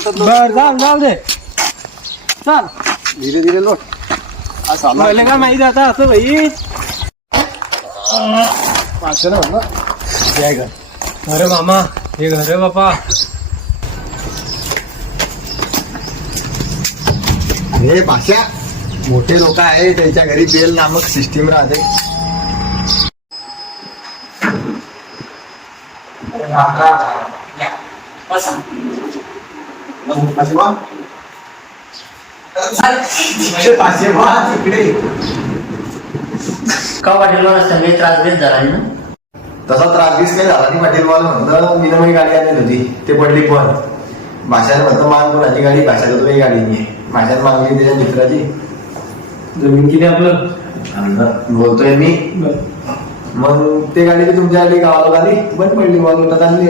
लोटत बर जाऊ जाऊ दे. चल. धीरे धीरे लोट. माहिती आता असं भाई पाचशे ना? ग अरे मामा हे घर बापा. हे भाषा मोठे लोक आहे त्यांच्या घरी बेल नामक सिस्टीम राहते. तिकडे. का वाटेल मला सगळे त्रास देत झाला ना तसा त्रास बीस काही झाला नाही पाटील मला म्हणलं मी गाडी आणली होती. ते पडली पण. भाषाने म्हणतो मान कोणाची गाडी? भाषाला तुला गाडी नाही भाषात मागली त्याच्या मित्राची. जमीन किती आपलं? बोलतोय मी. मग ते गाडी ती तुमच्या गाडी गावाला आली बंद पडली मला लोटात आणली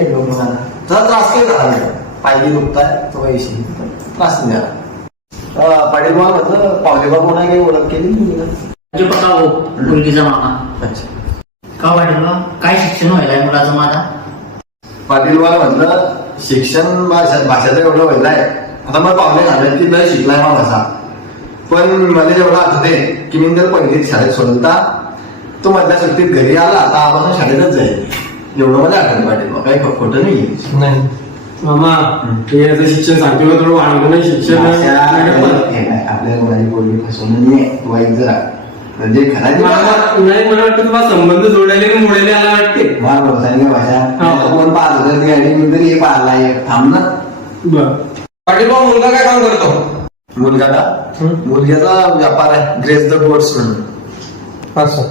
तसा त्रास काही झाला नाही. पाहिजे दुखताय तो काही विषय त्रास नाही झाला अं, पाटील मला म्हटलं पावले बाबा कोणा काही ओळख केली. म्हणजे पका हो मुलगीचा मामा. अच्छा. का वाटेल बा काय शिक्षण व्हायलाय मुलाचं माझा पाटील मला म्हटलं शिक्षण भाषा भाषेचं एवढं व्हायला आहे. आता मग पावले झालं की लय शिकलाय मग भाषा पण मला जेवढं आठवते की मी जर पहिलीत शाळेत सोडता तो मधल्या सुट्टीत घरी आला आता आपण शाळेतच जाईल एवढं मला आठवतं पाटील काही खोटं नाही. मामा हे याचं शिक्षण सांगते का थोडं वाढवलं नाही शिक्षण. नाही. हे काय, नाही. तू ऐक जरा. म्हणजे खरा नाही मला वाटतं तुम्हाला संबंध जोडायला की मोडायला आला वाटते. मला बोलताना भाषा? हा. कोण पाहत होतं ती गाडी मी तरी पाहिला एक थांब ना. पाटील भाऊ मुलगा काय काम करतो? मुलगा का. मुलग्याचा व्यापार आहे ग्रेस द बोर्ड्स म्हणून. असं.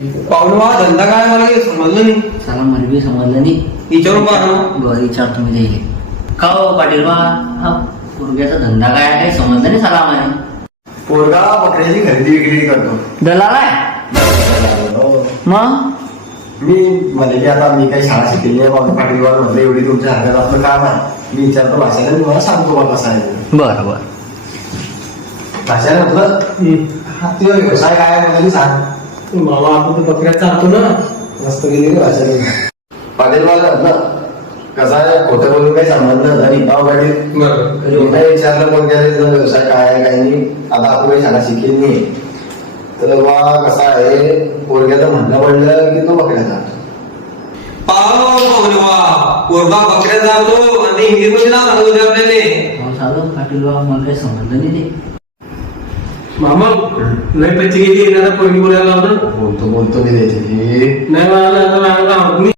भाऊ धंदा काय मला समजलं नाही. सांगा मला बी समजलं नाही. पाहा ना बरं विचार तुम्ही जाईल. का हो पाटील बा? हा मुलग्याचा धंदा काय आहे? समजलं नाही सांगा मला. पोरगा बकऱ्याची खरेदी विक्री करतो. दलाल आहे? मग? मी म्हणजे की आता मी काही शाळा शिकलेली आहे बाबा पाटील बाबा म्हटलं एवढी तुमच्या हातात आपलं काम आहे. मी विचारतो भाषेला मी मला सांगतो बाबा कसं आहे ते. बरं बरं. भाषेला म्हटलं हा व्यवसाय काय आहे मला सांग. मामा आपण तर बकऱ्या चालतो ना. मस्त गेली रे भाषेला पाटील बाबा म्हटलं कसं आहे? खोटं बोलून काही संबंध नाही. पाव पाटील मी काही विचारलं कोण त्याचा व्यवसाय काय आहे काही नाही. आता आपण काही शाळा शिकेल नाही. तर बा कसं आहे? पोरग्याचं म्हणणं पडलं की तो बकऱ्याचा पाहुणे बा पोरगा बकऱ्या जातो आणि हिंदी मध्ये नाव सांगत होते आपल्याला चालू. पाटील बा मला काही समजलं नाही मामा लय पैसे गेली येणार पोरगी बोलायला लावलं. बोलतो बोलतो मी त्याची नाही मला